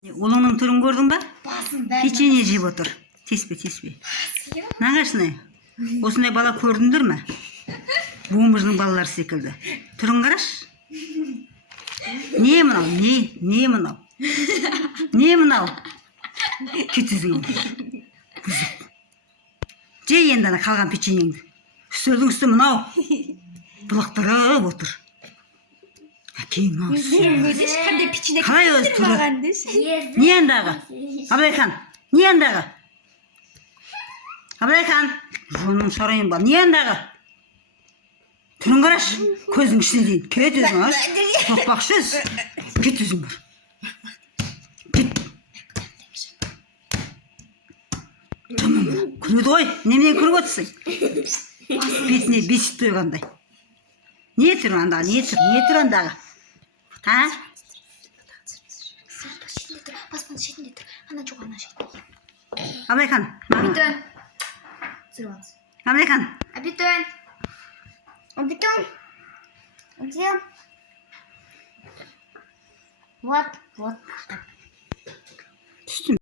Ұлыңның түрін көрдің ба? Басын бәрін Печенье жеп отыр. Теспе. Нағашыны? Осындай бала көрдіңдер ме? Буымыздың балалары секілді. Түрін қараш. Не мынау? Не мынау? Не мынау? Кетізің. Же енді ана қалған печеньеңді. Үстелдің үсті мынау. Бұлақтырып отыр. Әкең ау. Қалай өзі түрі? Не андағы? Абылайхан, не андағы? Абылайхан, жонын сарайын ба? Не андағы? Түрін қараш, көзің ішіне дейін. Кет өзің аш. Тоқпақшы өз. Кет өзің бар. Кет. Тамам ба? Күледі ғой. Неменен күліп отырсың? Бетіне бесік тойғандай. Не тұр андағы? Не тұр андағы? Ha? Баспаның шетінде тұр. Ана жоқ, ана шетінде. Абылайхан. Абитон. Сырваныз. Абылайхан. Абитон. Абитон. Где? Вот.